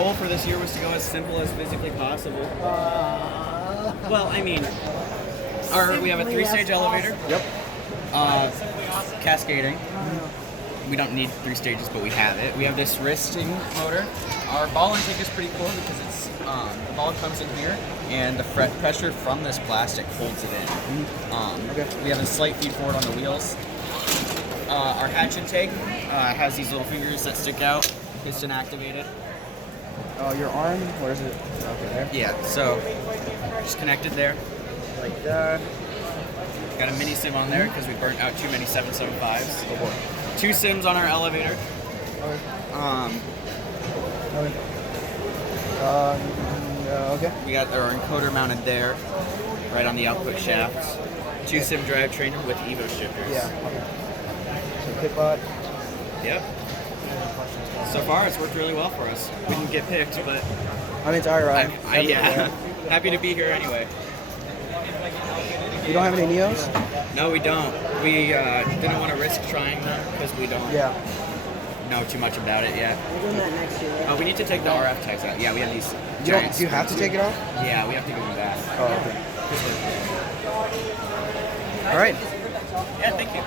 goal for this year was to go as simple as physically possible. Well, I mean, we have a 3-stage elevator. Yep. Cascading. We don't need 3 stages, but we have it. We have this wristing motor. Our ball intake is pretty cool because it's the ball comes in here, and the pressure from this plastic holds it in. We have a slight feed forward on the wheels. Our hatch intake has these little fingers that stick out, piston activated. Your arm, where is it? Okay, there. Yeah, so just connected there. Like that. Got a mini sim on there because we burnt out too many 775s. Oh boy. 2 sims on our elevator. Okay. We got our encoder mounted there, right on the output shafts. 2 sim drivetrain with Evo shifters. Yeah. Okay. So Pitbot. Yep. So far, it's worked really well for us. We didn't get picked, but I mean, it's IRI. yeah, happy to be here anyway. You don't have any Neos? No, we don't. We didn't want to risk trying them because we don't know too much about it yet. We're doing that next year. Oh, we need to take the RF tags out. Yeah, we have these. Do you have to take it off? Yeah, we have to give them back. Oh, okay. All right. Yeah, thank you.